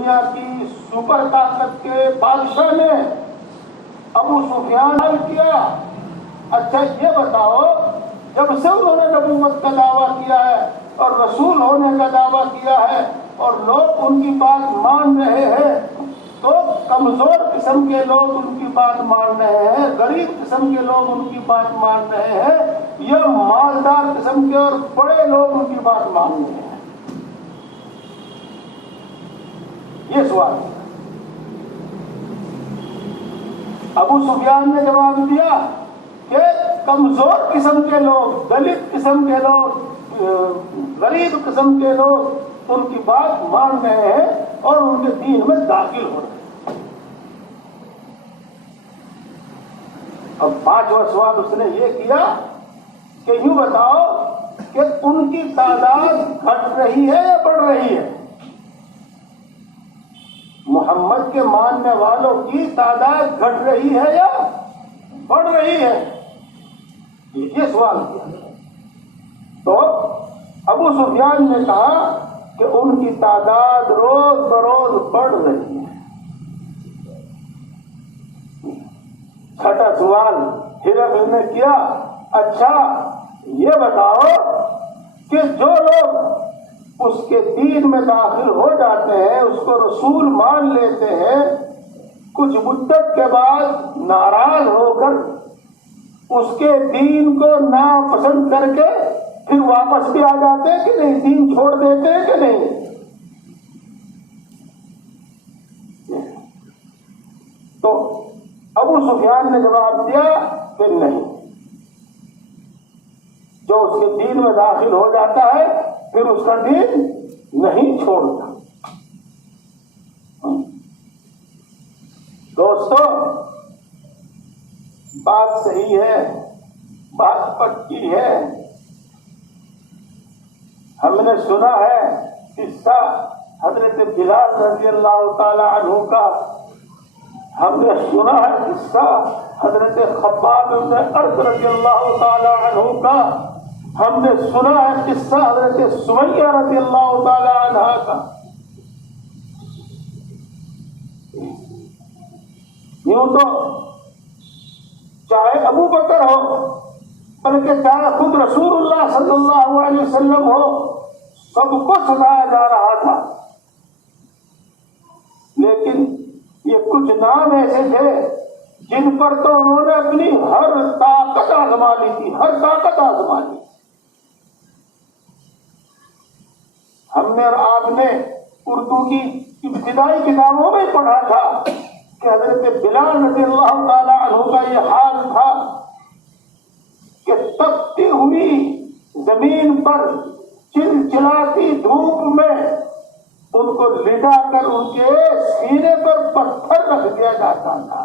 دنیا کی سپر طاقت کے بادشاہ نے ابو سفیان حل کیا. اچھا یہ بتاؤ، جب سے انہوں نے نبوت کا دعویٰ کیا ہے اور رسول ہونے کا دعویٰ کیا ہے اور لوگ ان کی بات مان رہے ہیں، تو کمزور قسم کے لوگ ان کی بات مان رہے ہیں، غریب قسم کے لوگ ان کی بات مان رہے ہیں، یا مالدار قسم کے اور بڑے لوگ ان کی بات مان رہے ہیں؟ یہ سوال ہے. ابو سفیان نے جواب دیا کہ کمزور قسم کے لوگ، دلت قسم کے لوگ، غریب قسم کے لوگ ان کی بات مان رہے ہیں اور ان کے دین میں داخل ہو رہے ہیں. اب پانچواں سوال اس نے یہ کیا کہ یوں بتاؤ کہ ان کی تعداد گھٹ رہی ہے یا بڑھ رہی ہے؟ محمد کے ماننے والوں کی تعداد گھٹ رہی ہے یا بڑھ رہی ہے؟ یہ سوال کیا. تو ابو سفیان نے کہا کہ ان کی تعداد روز بروز بڑھ رہی ہے. چھٹا سوال ہرقل نے کیا، اچھا یہ بتاؤ کہ جو لوگ اس کے دین میں داخل ہو جاتے ہیں، اس کو رسول مان لیتے ہیں، کچھ مدت کے بعد ناراض ہو کر اس کے دین کو ناپسند کر کے پھر واپس بھی آ جاتے ہیں کہ نہیں؟ دین چھوڑ دیتے ہیں کہ نہیں؟ تو ابو سفیان نے جواب دیا کہ نہیں، جو اس کے دین میں داخل ہو جاتا ہے پھر اس کا دین نہیں چھوڑتا. دوستو بات صحیح ہے، بات پکی ہے. ہم نے سنا ہے قصہ حضرت بلال رضی اللہ تعالی عنہ کا، ہم نے سنا ہے قصہ حضرت خباب بن ارت رضی اللہ تعالی عنہ کا، ہم نے سنا ہے قصہ حضرت سمیہ رضی اللہ تعالی عنہ کا. یوں تو چاہے ابو بکر ہو، بلکہ چاہے خود رسول اللہ صلی اللہ علیہ وسلم ہو، سب کو ستایا جا رہا تھا. لیکن یہ کچھ نام ایسے تھے جن پر تو انہوں نے اپنی ہر طاقت آزما لی تھی، ہر طاقت آزما لی. ہم نے اور آپ نے اردو کی ابتدائی کتابوں میں پڑھا تھا کہ حضرت بلال رضی اللہ تعالی عنہ کا یہ حال تھا کہ تپتی ہوئی زمین پر چلچلاتی دھوپ میں ان کو لٹا کر ان کے سینے پر پتھر رکھ دیا جاتا تھا،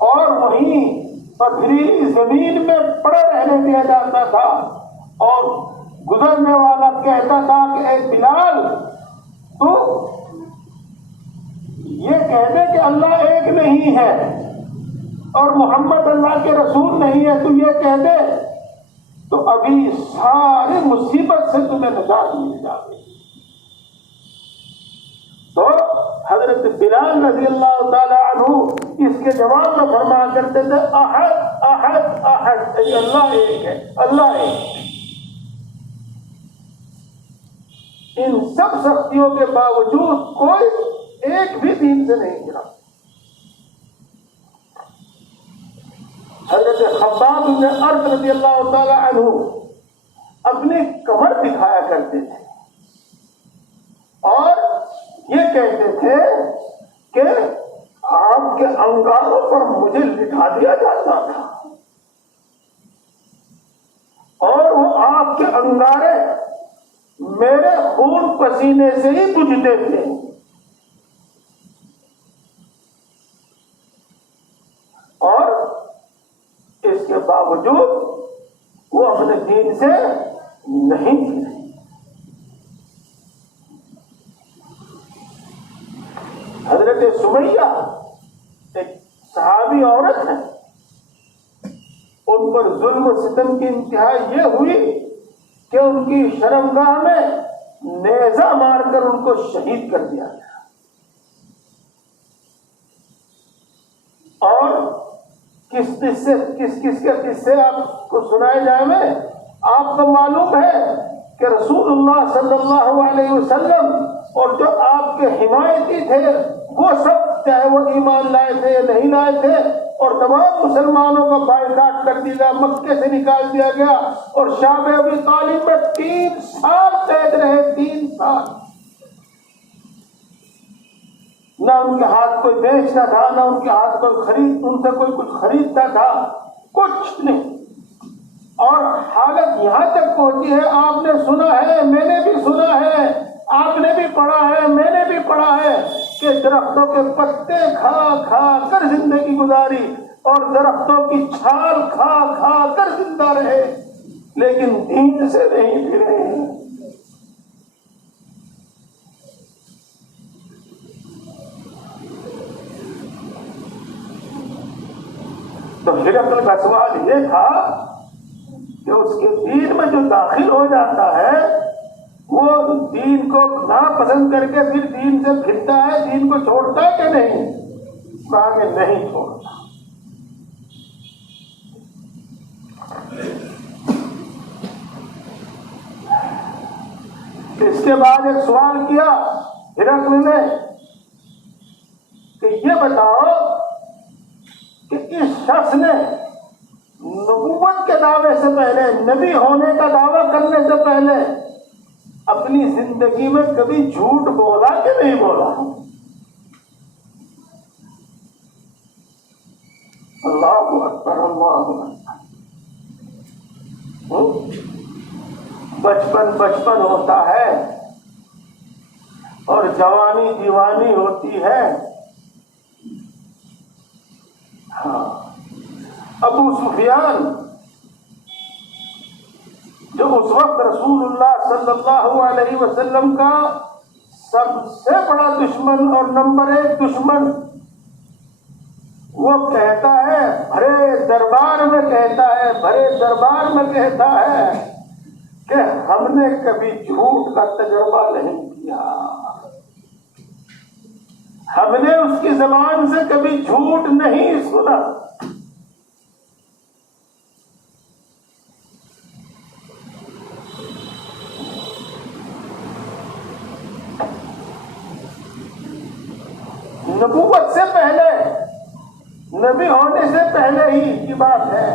اور وہیں پتھریلی زمین میں پڑے رہنے دیا جاتا تھا. اور گزرنے والا کہتا تھا کہ اے بلال، تو یہ کہہ دے کہ اللہ ایک نہیں ہے اور محمد اللہ کے رسول نہیں ہے، تو یہ کہہ دے تو ابھی ساری مصیبت سے تمہیں نجات مل جائے. تو حضرت بلال رضی اللہ تعالی عنہ اس کے جواب میں فرمایا کرتے تھے، احد احد احد، اللہ ایک ہے، اللہ ایک ہے. ان سب سختیوں کے باوجود کوئی ایک بھی دین سے نہیں گرا. حضرت خباب بن ارت رضی اللہ تعالی عنہ اپنی کمر دکھایا کرتے تھے اور یہ کہتے تھے کہ آپ کے انگاروں پر مجھے لٹا دیا جاتا تھا اور وہ آپ کے انگارے میرے خون پسینے سے ہی بجھتے تھے. اور اس کے باوجود وہ اپنے دین سے نہیں تھے. حضرت سمیہ ایک صحابی عورت ہے، ان پر ظلم و ستم کی انتہا یہ ہوئی کہ ان کی شرمگاہ میں نیزہ مار کر ان کو شہید کر دیا گیا. اور کس کے قصے آپ کو سنائے جائیں میں؟ آپ کو معلوم ہے کہ رسول اللہ صلی اللہ علیہ وسلم اور جو آپ کے حمایتی تھے وہ سب، چاہے وہ ایمان لائے تھے یا نہیں لائے تھے، اور تمام مسلمانوں کو بائیکاٹ کر دیا گیا، مکے سے نکال دیا گیا، اور شعب ابی طالب میں 3 سال قید رہے. 3 سال نہ ان کے ہاتھ کوئی بیچتا تھا، نہ ان کے ہاتھ کوئی ان سے کوئی کچھ خریدتا تھا، کچھ نہیں. اور حالت یہاں تک پہنچی ہے، آپ نے سنا ہے، میں نے بھی سنا ہے، آپ نے بھی پڑھا ہے، میں نے بھی پڑھا ہے کہ درختوں کے پتے کھا کھا کر زندگی گزاری اور درختوں کی چھال کھا کھا کر زندہ رہے، لیکن دین سے نہیں پھرے. تو ہرقل کا سوال یہ تھا کہ اس کے دین میں جو داخل ہو جاتا ہے وہ دین کو ناپسند کر کے پھر دین سے پھرتا ہے، دین کو چھوڑتا ہے کہ نہیں؟ کہا کہ نہیں چھوڑتا. اس کے بعد ایک سوال کیا ہرقل نے کہ یہ بتاؤ کہ اس شخص نے نبوت کے دعوے سے پہلے، نبی ہونے کا دعویٰ کرنے سے پہلے اپنی زندگی میں کبھی جھوٹ بولا کہ نہیں بولا؟ اللہ اکبر، اللہ اکبر. بچپن ہوتا ہے اور جوانی دیوانی ہوتی ہے. ہاں، ابو سفیان جو اس وقت رسول اللہ صلی اللہ علیہ وسلم کا سب سے بڑا دشمن اور نمبر 1 دشمن، وہ کہتا ہے بھرے دربار میں کہتا ہے کہ ہم نے کبھی جھوٹ کا تجربہ نہیں کیا، ہم نے اس کی زبان سے کبھی جھوٹ نہیں سنا. نبوت سے پہلے، نبی ہونے سے پہلے ہی کی بات ہے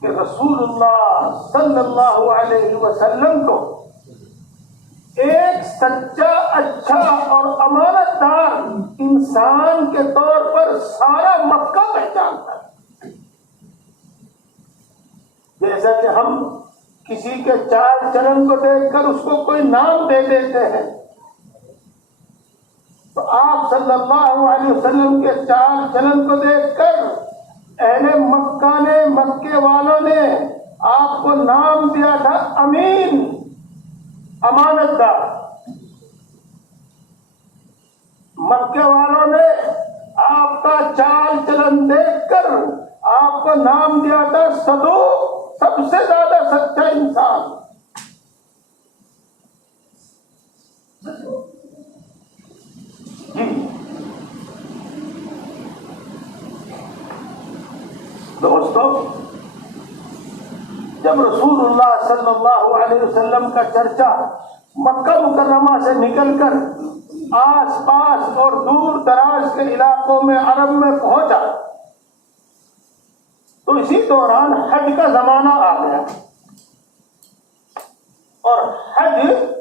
کہ رسول اللہ صلی اللہ علیہ وسلم کو ایک سچا، اچھا اور امانت دار انسان کے طور پر سارا مکہ پہچانتا ہے. جیسا کہ ہم کسی کے چال چلن کو دیکھ کر اس کو کوئی نام دے دیتے ہیں، تو آپ صلی اللہ علیہ وسلم کے چال چلن کو دیکھ کر اہل مکہ نے، مکے والوں نے آپ کو نام دیا تھا امین، امانت دار. مکے والوں نے آپ کا چال چلن دیکھ کر آپ کو نام دیا تھا صدوق، سب سے زیادہ سچا انسان. دوستو، جب رسول اللہ صلی اللہ علیہ وسلم کا چرچا مکہ مکرمہ سے نکل کر آس پاس اور دور دراز کے علاقوں میں، عرب میں پہنچا، تو اسی دوران حج کا زمانہ آ گیا. اور حج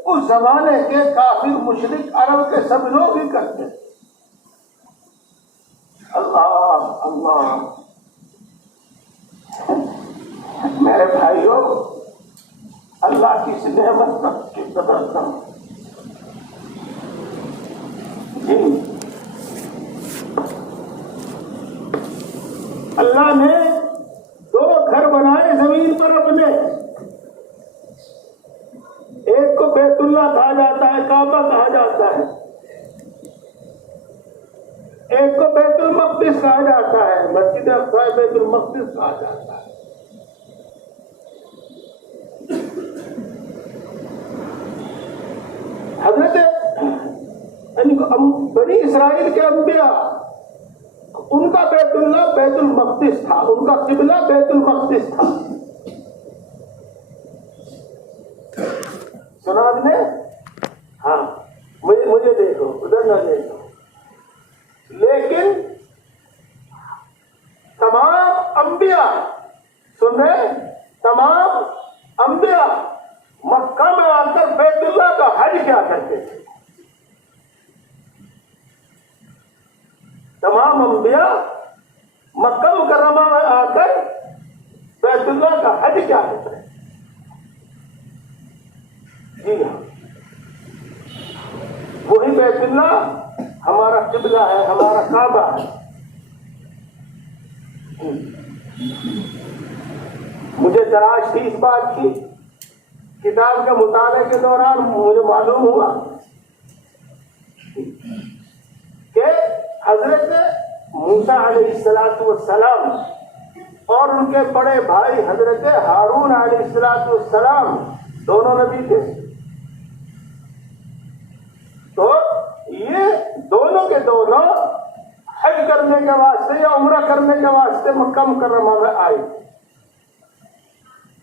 اس زمانے کے کافر مشرک عرب کے سب لوگ ہی کرتے. اللہ اللہ، میرے بھائیوں، اللہ کی اس نعمت کی قدر کرو. جی، اللہ نے 2 گھر بنائے زمین پر اپنے. ایک کو بیت اللہ کہا جاتا ہے، کعبہ کہا جاتا ہے. ایک کو بیت المقدس کہا جاتا ہے، مسجد اقصی بیت المقدس کہا جاتا ہے. بنی اسرائیل کے انبیاء، ان کا بیت اللہ بیت المقدس تھا، ان کا قبلہ بیت المقدس تھا. سنا آپ نے؟ ہاں، مجھے دیکھو، ادھر نہ دیکھو. لیکن تمام انبیاء، سن رہے، تمام انبیاء مکہ میں آ کر بیت اللہ کا حج کیا کرتے تھے. تمام انبیاء مکہ مکرمہ میں آ کر بیت اللہ کا حج کیا کرتے ہیں. جی ہاں، وہی بیت اللہ ہمارا قبلہ ہے، ہمارا کعبہ ہے. مجھے تلاش تھی اس بات کی، کتاب کے مطالعے کے دوران مجھے معلوم ہوا کہ حضرت موسیٰ علیہ السلام اور ان کے بڑے بھائی حضرت ہارون علیہ السلام دونوں نبی تھے. تو یہ دونوں کے دونوں حج کرنے کے واسطے یا عمرہ کرنے کے واسطے مکہ مکرمہ میں آئے.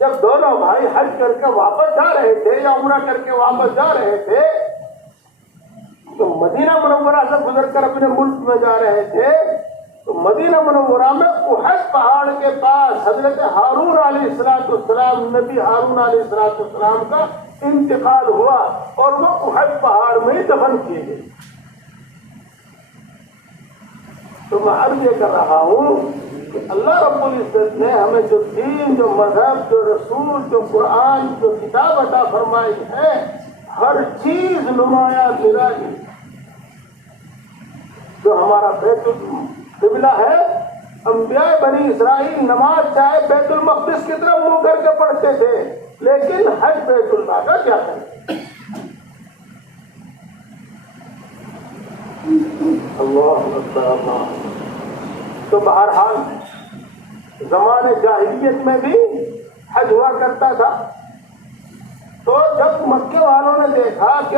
جب دونوں بھائی حج کر کے واپس جا رہے تھے یا عمرہ کر کے واپس جا رہے تھے تو مدینہ منورہ سے گزر کر اپنے ملک میں جا رہے تھے. تو مدینہ منورہ میں احد پہاڑ کے پاس حضرت ہارون علیہ السلام، نبی ہارون علیہ السلام کا انتقال ہوا اور وہ احد پہاڑ میں ہی دفن کیے گئے. تو میں عرض یہ کر رہا ہوں کہ اللہ رب العزت نے ہمیں جو دین، جو مذہب، جو رسول، جو قرآن، جو کتاب عطا فرمائی ہے، ہر چیز نمایاں نرالی. جو ہمارا بیت القبلہ ہے، انبیاء بنی اسرائیل نماز چاہے بیت المقدس کی طرف منہ کر کے پڑھتے تھے، لیکن حج بیت اللہ کا کیا کریں. اللہ اکبر اللہ. تو بہرحال زمانے جاہلیت میں بھی حج ہوا کرتا تھا. تو جب مکے والوں نے دیکھا کہ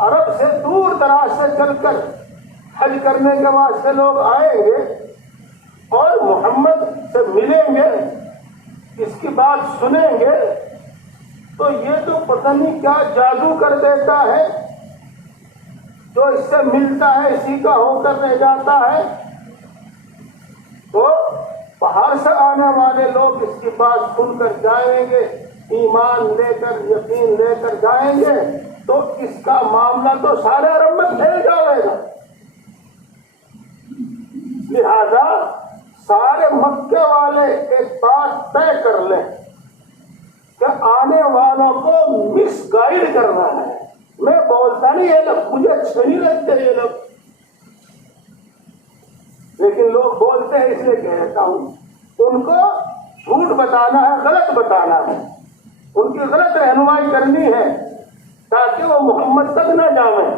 عرب سے دور دراز سے چل کر حج کرنے کے واسطے لوگ آئیں گے اور محمد سے ملیں گے، اس کی بات سنیں گے، تو یہ تو پتہ نہیں کیا جادو کر دیتا ہے، جو اس سے ملتا ہے اسی کا ہو کر رہ جاتا ہے. تو باہر سے آنے والے لوگ اس کی بات سن کر جائیں گے، ایمان لے کر، یقین لے کر جائیں گے، تو اس کا معاملہ تو سارے عرب میں پھیل جائے گا. لہذا سارے مکے والے ایک بات طے کر لیں کہ آنے والوں کو مس گائیڈ کرنا ہے. میں بولتا نہیں یہ لفظ، مجھے اچھے نہیں لگتے یہ لفظ، لیکن لوگ بولتے ہیں اس لیے کہتا ہوں. ان کو جھوٹ بتانا ہے، غلط بتانا ہے، ان کی غلط رہنمائی کرنی ہے تاکہ وہ محمد تک نہ جائیں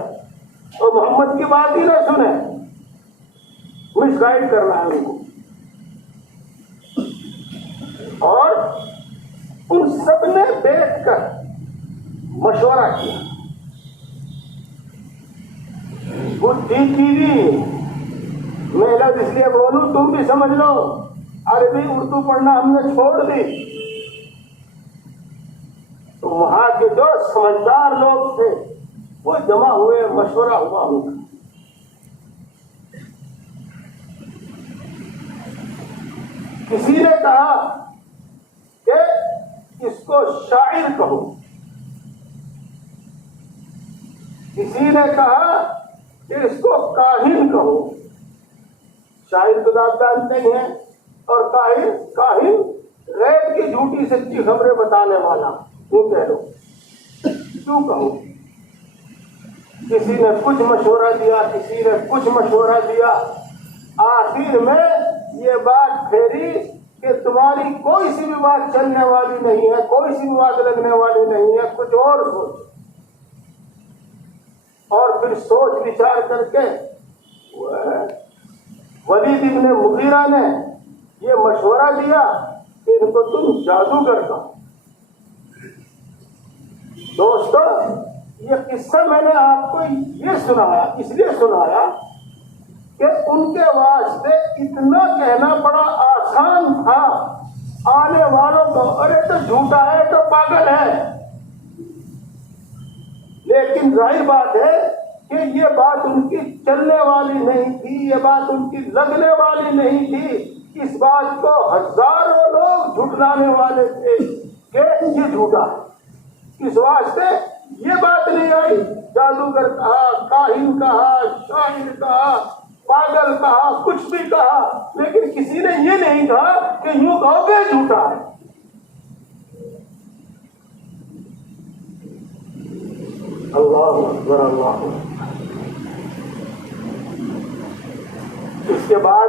اور محمد کی بات ہی نہ سنیں. مس گائیڈ کرنا ہے ان کو. اور ان سب نے بیٹھ کر مشورہ کیا. بدھی کی میں لفظ اس لیے بولوں تم بھی سمجھ لو، عربی اردو پڑھنا ہم نے چھوڑ دی. تو وہاں کے جو سمجھدار لوگ تھے وہ جمع ہوئے، مشورہ ہوا ان کا. کسی نے کہا کہ اس کو شاعر کہو، کسی نے کہا کہ اس کو کاہن کہو. شاعر تو آپ جانتے ہی ہیں، اور کاہن غیب کی جھوٹی سچی خبریں بتانے والا، کیوں کہہ لو، کیوں کہو. کسی نے کچھ مشورہ دیا، کسی نے کچھ مشورہ دیا. آخر میں یہ بات پھیری کہ تمہاری کوئی سی بھی بات چلنے والی نہیں ہے، کوئی سی بھی بات لگنے والی نہیں ہے، کچھ اور سوچ. اور پھر سوچ وچار کر کے ولید ابن مغیرہ نے یہ مشورہ دیا کہ ان کو تم جادوگر کہو. دوستو، یہ قصہ میں نے آپ کو یہ سنایا، اس لیے سنایا کہ ان کے واسطے اتنا کہنا بڑا آسان تھا آنے والوں کو، ارے تو جھوٹا ہے تو پاگل ہے، لیکن ظاہر بات ہے کہ یہ بات ان کی چلنے والی نہیں تھی، یہ بات ان کی لگنے والی نہیں تھی، اس بات کو ہزاروں لوگ جھٹلانے والے تھے کہ یہ جھوٹا ہے، اس واسطے یہ بات نہیں آئی، جادوگر کہا، کاہن کہا، شاعر کہا، پاگل کہا، کچھ بھی کہا، لیکن کسی نے یہ نہیں کہا کہ یوں کہو کہ جھوٹا ہے۔ اللہ اکبر، اللہ اکبر۔ اس کے بعد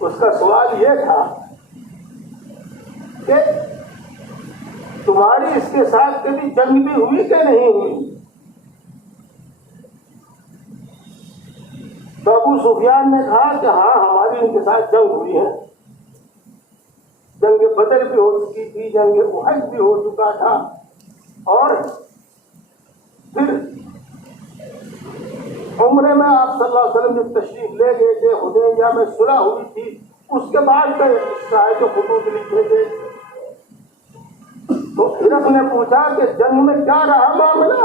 اس کا سوال یہ تھا کہ تمہاری اس کے ساتھ کبھی جنگ بھی ہوئی کہ نہیں ہوئی؟ تو ابو سفیان نے کہا کہ ہاں ہماری ان کے ساتھ جنگ ہوئی ہے، جنگ بدر بھی ہو چکی تھی، جنگ احد بھی ہو چکا تھا، اور پھر عمرے میں آپ صلی اللہ علیہ وسلم جب تشریف لے گئے تھے، حدیبیہ میں صلح ہوئی تھی، اس کے بعد کا قصہ ہے جو خطوط لکھے تھے۔ تو ہرقل نے پوچھا کہ جنگ میں کیا رہا معاملہ؟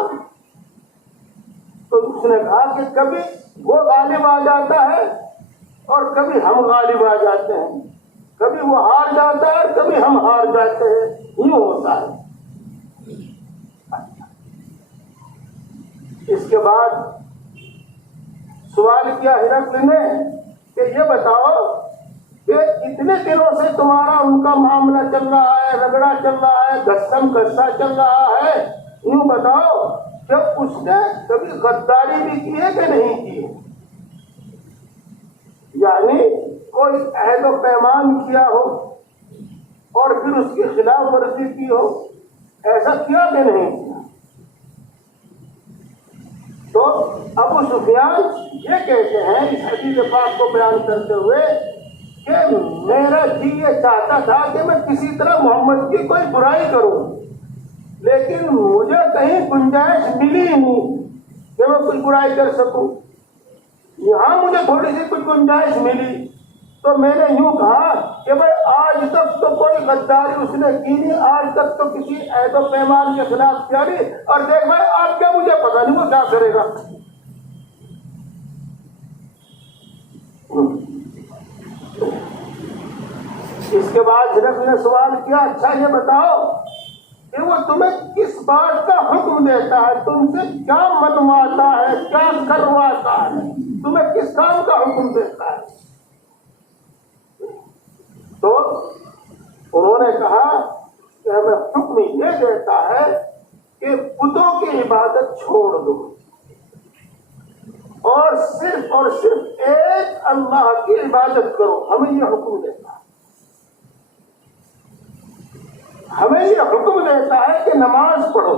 تو اس نے کہا کہ کبھی وہ غالب آ جاتا ہے اور کبھی ہم غالب آ جاتے ہیں، کبھی وہ ہار جاتا ہے اور کبھی ہم ہار جاتے ہیں، یوں ہوتا ہے۔ اس کے بعد سوال کیا ہرقل نے کہ یہ بتاؤ کہ اتنے دنوں سے تمہارا ان کا معاملہ چل رہا ہے، رگڑا چل رہا ہے، گھسم گھسا چل رہا ہے، یوں بتاؤ کہ اس نے کبھی غداری بھی کی ہے کہ نہیں کی ہے؟ یعنی کوئی عہد و پیمان کیا ہو اور پھر اس کی خلاف ورزی کی ہو، ایسا کیا کہ نہیں کیا؟ تو ابو سفیان یہ کہتے ہیں اس حدیث پاک کو بیان کرتے ہوئے کہ میرا جی یہ چاہتا تھا کہ میں کسی طرح محمد کی کوئی برائی کروں، لیکن مجھے کہیں گنجائش ملی ہی نہیں کہ میں کوئی برائی کر سکوں۔ یہاں مجھے تھوڑی سی کچھ گنجائش ملی تو میں نے یوں کہا کہ بھائی آج تک تو کوئی غداری اس نے کی نہیں، آج تک تو کسی عہد و پیمان کے خلاف کیا نہیں، اور دیکھ بھائی آج کیا مجھے پتا نہیں وہ کیا کرے گا۔ اس کے بعد ہرقل نے سوال کیا اچھا یہ بتاؤ کہ وہ تمہیں کس بات کا حکم دیتا ہے، تم سے کیا منواتا ہے، کیا کرواتا ہے، تمہیں کس کام کا حکم دیتا ہے؟ تو انہوں نے کہا کہ ہمیں حکم یہ دیتا ہے کہ بتوں کی عبادت چھوڑ دو اور صرف ایک اللہ کی عبادت کرو، ہمیں یہ حکم دیتا ہے۔ ہمیں یہ حکم دیتا ہے کہ نماز پڑھو،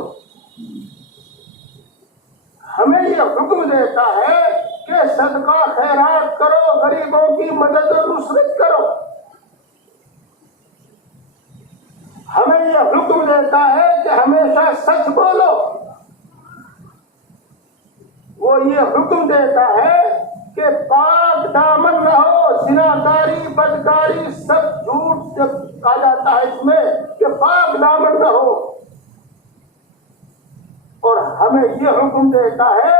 ہمیں یہ حکم دیتا ہے کہ صدقہ خیرات کرو، غریبوں کی مدد و نصرت کرو، ہمیں یہ حکم دیتا ہے کہ ہمیشہ سچ بولو، وہ یہ حکم دیتا ہے کہ پاک دامن رہو، زناکاری بدکاری سب جھوٹ جب آ جاتا ہے اس میں کہ پاک دامن رہو، اور ہمیں یہ حکم دیتا ہے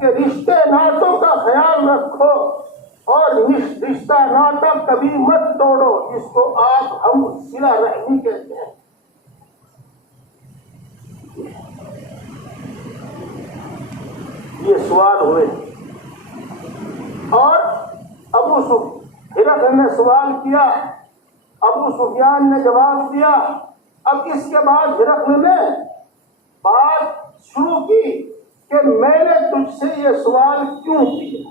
کہ رشتے ناتوں کا خیال رکھو اور رشتہ ناتا کبھی مت توڑو، جس کو ہم صلہ رحمی کہتے ہیں۔ یہ سوال ہوئے اور ہرقل نے سوال کیا، ابو سفیان نے جواب دیا۔ اب اس کے بعد ہرقل نے بات شروع کی کہ میں نے تجھ سے یہ سوال کیوں کیا،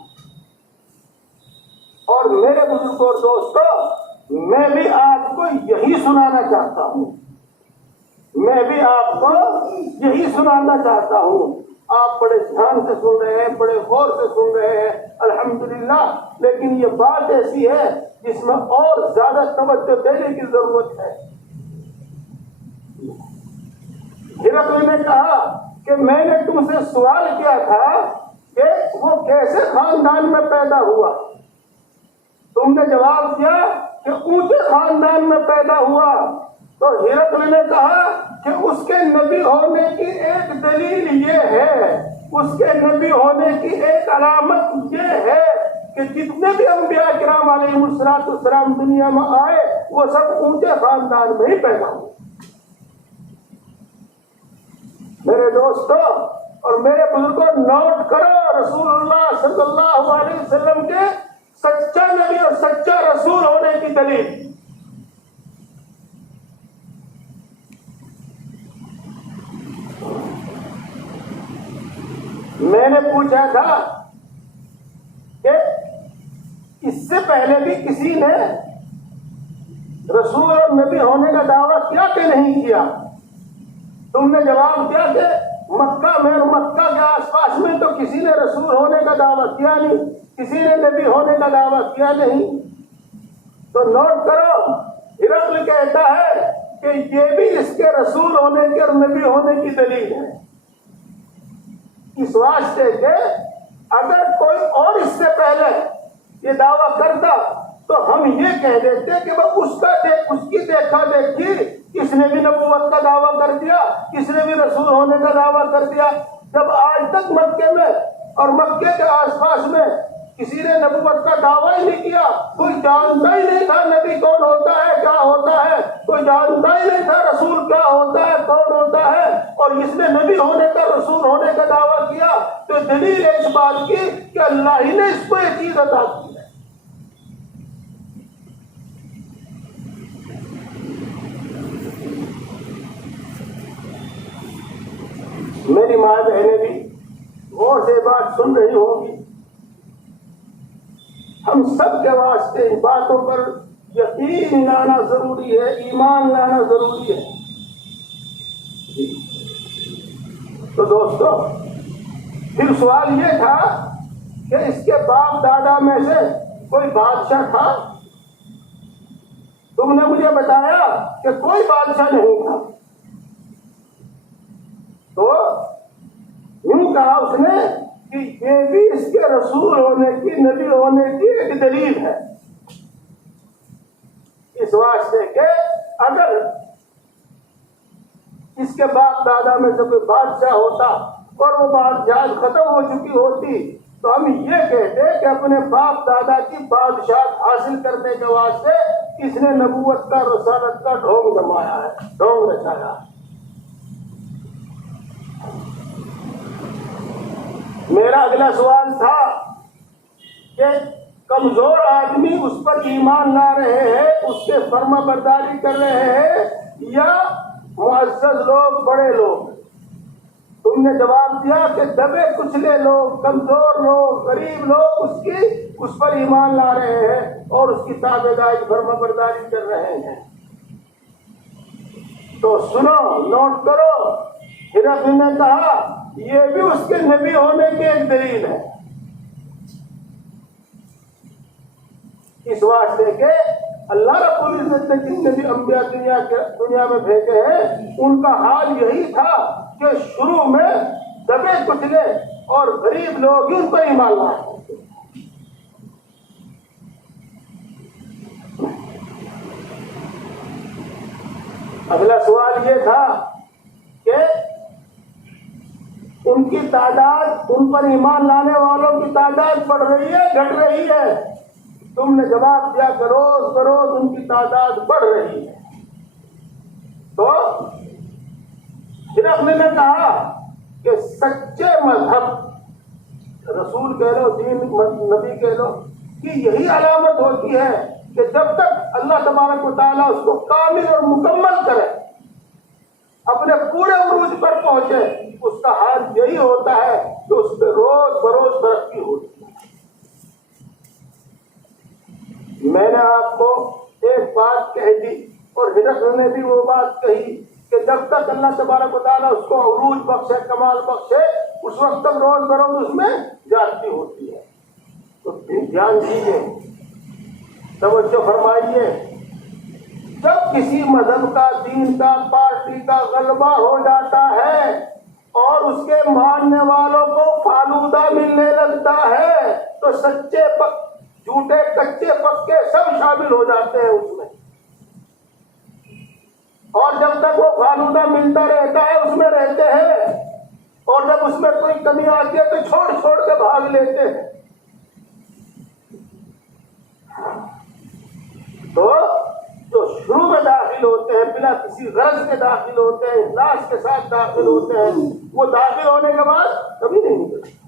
اور میرے بزرگوں اور دوستوں میں بھی آپ کو یہی سنانا چاہتا ہوں، میں بھی آپ کو یہی سنانا چاہتا ہوں۔ آپ بڑے دھیان سے سن رہے ہیں، بڑے غور سے سن رہے ہیں، الحمدللہ، لیکن یہ بات ایسی ہے جس میں اور زیادہ توجہ دینے کی ضرورت ہے۔ ہرقل نے کہا کہ میں نے تم سے سوال کیا تھا کہ وہ کیسے خاندان میں پیدا ہوا، تم نے جواب دیا کہ اونچے خاندان میں پیدا ہوا۔ تو ہرقل نے کہا کہ اس کے نبی ہونے کی ایک دلیل یہ ہے، اس کے نبی ہونے کی ایک علامت یہ ہے کہ جتنے بھی انبیاء کرام علیہ السلام دنیا میں آئے وہ سب اونچے خاندان میں ہی پیدا ہوئے۔ میرے دوستوں اور میرے بزرگوں، نوٹ کرو رسول اللہ صلی اللہ علیہ وسلم کے سچا نبی اور سچا رسول ہونے کی دلیل۔ میں نے پوچھا تھا کہ اس سے پہلے بھی کسی نے رسول اور نبی ہونے کا دعویٰ کیا کہ نہیں کیا؟ تم نے جواب دیا کہ مکہ میں اور مکہ کے آس پاس میں تو کسی نے رسول ہونے کا دعویٰ کیا نہیں، کسی نے نبی ہونے کا دعویٰ کیا نہیں۔ تو نوٹ کرو، ہرقل کہتا ہے کہ یہ بھی اس کے رسول ہونے کی اور نبی ہونے کی دلیل ہے، اس واسطے کہ اگر کوئی اور اس سے پہلے یہ دعویٰ کرتا تو ہم یہ کہہ دیتے کہ وہ اس کی دیکھا دیکھی کس نے بھی نبوت کا دعویٰ کر دیا، کس نے بھی رسول ہونے کا دعویٰ کر دیا۔ جب آج تک مکے میں اور مکے کے آس پاس میں کسی نے نبوت کا دعویٰ ہی نہیں کیا، کوئی جانتا ہی نہیں تھا نبی کون ہوتا ہے، کیا ہوتا ہے، کوئی جانتا ہی نہیں تھا رسول کیا ہوتا ہے، کون ہوتا ہے، اور اس نے نبی ہونے کا رسول ہونے کا دعویٰ کیا، تو دلیل ہے اس بات کی کہ اللہ ہی نے اس کو یہ چیز عطا کی ہے۔ میری ماں بہنیں بھی غور سے بات سن رہی ہوں گی، ہم سب کے واسطے ان باتوں پر یقین لانا ضروری ہے، ایمان لانا ضروری ہے۔ تو دوستو، پھر سوال یہ تھا کہ اس کے باپ دادا میں سے کوئی بادشاہ تھا؟ تم نے مجھے بتایا کہ کوئی بادشاہ نہیں تھا۔ تو یوں کہا اس نے کہ یہ بھی اس کے رسول ہونے کی، نبی ہونے کی ایک دلیل ہے، اس واسطے کہ اگر اس کے باپ دادا میں سے کوئی بادشاہ ہوتا اور وہ بادشاہ ختم ہو چکی ہوتی تو ہم یہ کہتے کہ اپنے باپ دادا کی بادشاہ حاصل کرنے کے واسطے اس نے نبوت کا، رسالت کا ڈھونگ جمایا ہے، ڈھونگ رچایا ہے۔ میرا اگلا سوال تھا کہ کمزور آدمی اس پر ایمان لا رہے ہیں، اس کے فرما برداری کر رہے ہیں، یا معزز لوگ، بڑے لوگ؟ تم نے جواب دیا کہ دبے کچلے لوگ، کمزور لوگ، غریب لوگ اس پر ایمان لا رہے ہیں اور اس کی تابعداری، فرما برداری کر رہے ہیں۔ تو سنو، نوٹ کرو، ہرقل نے کہا یہ بھی اس کے نبی ہونے کی ایک دلیل ہے، اس واسطے کہ اللہ رب العزت نے جتنے بھی انبیاء دنیا میں بھیجے ہیں ان کا حال یہی تھا کہ شروع میں دبے کچلے اور غریب لوگ ہی ان پر ایمان لائے۔ اگلا سوال یہ تھا کہ ان کی تعداد، ان پر ایمان لانے والوں کی تعداد بڑھ رہی ہے، گھٹ رہی ہے؟ تم نے جواب دیا کہ روز بروز ان کی تعداد بڑھ رہی ہے۔ تو ہرقل نے کہا کہ سچے مذہب، رسول کہہ لو، دین، نبی کہہ لو، کہ یہی علامت ہوتی ہے کہ جب تک اللہ تبارک و تعالیٰ اس کو کامل اور مکمل کرے، اپنے پورے عروج پر پہنچے، اس کا حال یہی ہوتا ہے کہ اس پہ روز بروز ترقی ہوتی ہے۔ میں نے آپ کو ایک بات کہہ دی اور ہرقل نے بھی وہ بات کہی کہ جب تک اللہ تبارک و تعالیٰ اس کو عروج بخشے، کمال بخشے، اس وقت تک روز بروز اس میں زیادتی ہوتی ہے۔ تو دھیان دیجیے، توجہ فرمائیے، جب کسی مذہب کا، دین کا، پارٹی کا غلبہ ہو جاتا ہے اور اس کے ماننے والوں کو فالودہ ملنے لگتا ہے تو سچے جھوٹے کچے پکے سب شامل ہو جاتے ہیں اس میں. اور جب تک وہ فالودہ ملتا رہتا ہے اس میں رہتے ہیں، اور جب اس میں کوئی کمی آتی ہے تو چھوڑ چھوڑ کے بھاگ لیتے ہیں. تو جو شروع میں داخل ہوتے ہیں بلا کسی غرض کے داخل ہوتے ہیں، اخلاص کے ساتھ داخل ہوتے ہیں، وہ داخل ہونے کے بعد کبھی نہیں نکلتے.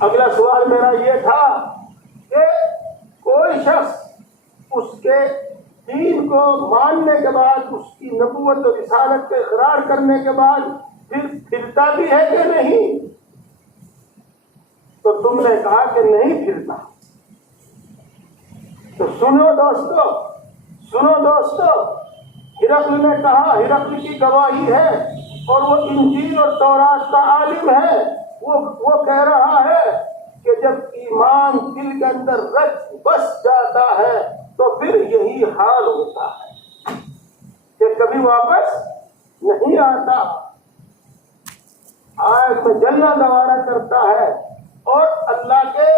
اگلا سوال میرا یہ تھا کہ کوئی شخص اس کے دین کو ماننے کے بعد، اس کی نبوت و رسالت کا اقرار کرنے کے بعد پھر پھرتا بھی ہے کہ نہیں؟ تو تم نے کہا کہ نہیں پھرتا. تو سنو دوستو، ہرقل نے کہا، ہرقل کی گواہی ہے اور وہ انجیل اور تورات کا عالم ہے. وہ کہہ رہا ہے کہ جب ایمان دل کے اندر رچ بس جاتا ہے تو پھر یہی حال ہوتا ہے کہ کبھی واپس نہیں آتا. آگ میں جلنا گوارا کرتا ہے اور اللہ کے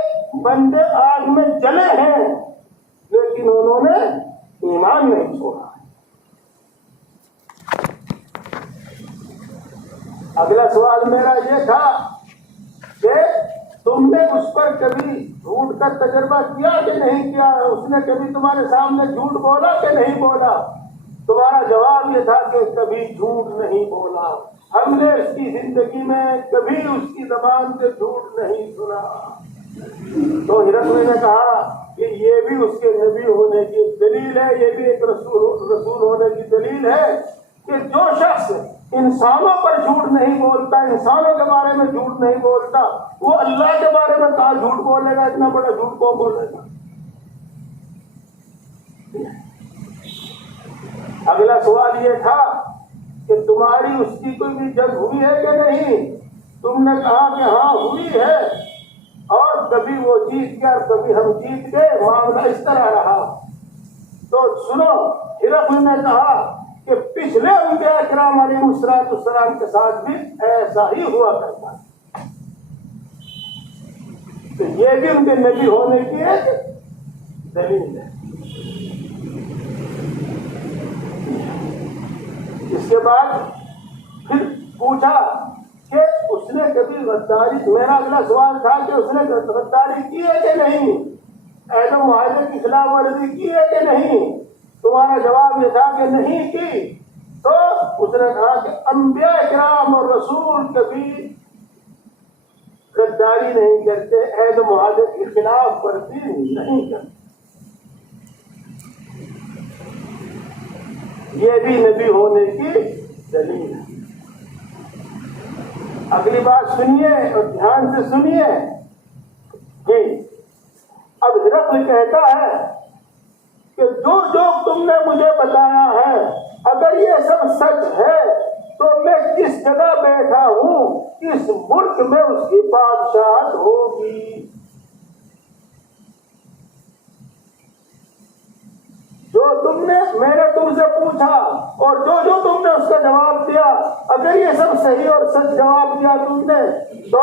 بندے آگ میں جلے ہیں لیکن انہوں نے ایمان نہیں چھوڑا. اگلا سوال میرا یہ تھا کہ تم نے اس پر کبھی جھوٹ کا تجربہ کیا کہ نہیں کیا؟ اس نے کبھی تمہارے سامنے جھوٹ بولا کہ نہیں بولا؟ تمہارا جواب یہ تھا کہ کبھی جھوٹ نہیں بولا. ہم نے اس کی زندگی میں کبھی اس کی زبان سے جھوٹ نہیں سنا. تو ہرقل نے کہا کہ یہ بھی اس کے نبی ہونے کی دلیل ہے، یہ بھی ایک رسول ہونے کی دلیل ہے کہ جو شخص انسانوں پر جھوٹ نہیں بولتا، انسانوں کے بارے میں جھوٹ نہیں بولتا، وہ اللہ کے بارے میں کہاں جھوٹ بولے گا؟ اتنا بڑا جھوٹ کون بولے گا؟ اگلا سوال یہ تھا کہ تمہاری اس کی کوئی بھی جنگ ہوئی ہے کہ نہیں؟ تم نے کہا کہ ہاں ہوئی ہے، اور کبھی وہ جیت گیا اور کبھی ہم جیت گئے، معاملہ اس طرح رہا. تو سنو، ہرقل نے کہا کہ پچھلے انبیاء اکرام علیہ السلام کے ساتھ بھی ایسا ہی ہوا کرتا. تو یہ بھی ان کے نبی ہونے کی ایک دلیل ہے. اس کے بعد پھر پوچھا کہ اس نے کبھی غداری، میرا اگلا سوال تھا کہ اس نے غداری کی ہے کہ نہیں، عہد و معاہدے کی خلاف ورزی کی ہے کہ نہیں؟ تمہارا جواب یہ تھا کہ نہیں کی. تو اس نے کہا کہ انبیاء کرام اور رسول کبھی غداری نہیں کرتے، عہد و معاہدے کی خلاف ورزی نہیں کرتے. یہ بھی نبی ہونے کی دلیل ہے. اگلی بات سنیے اور دھیان سے سنیے. اب ہرقل کہتا ہے کہ جو تم نے مجھے بتایا ہے اگر یہ سب سچ ہے تو میں جس جگہ بیٹھا ہوں اس ملک میں اس کی بادشاہت ہوگی. جو میں نے تم سے پوچھا اور جو تم نے اس کا جواب دیا، اگر یہ سب صحیح اور سچ جواب دیا تم نے، تو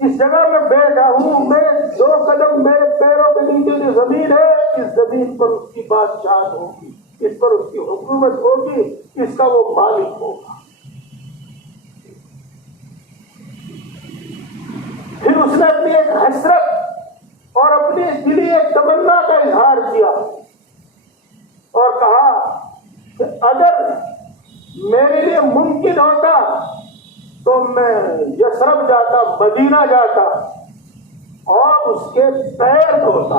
اس جگہ میں بیٹھا ہوں، میں 2 قدم میرے پیروں کے نیچے جو زمین ہے، اس زمین پر اس کی بادشاہت ہوگی، اس پر اس کی حکومت ہوگی، اس کا وہ مالک ہوگا. پھر اس نے اپنی ایک حسرت اور اپنی دلی ایک تمنا کا اظہار کیا اور کہا کہ اگر میرے لیے ممکن ہوتا تو میں یثرب جاتا، مدینہ جاتا اور اس کے پیر دھوتا.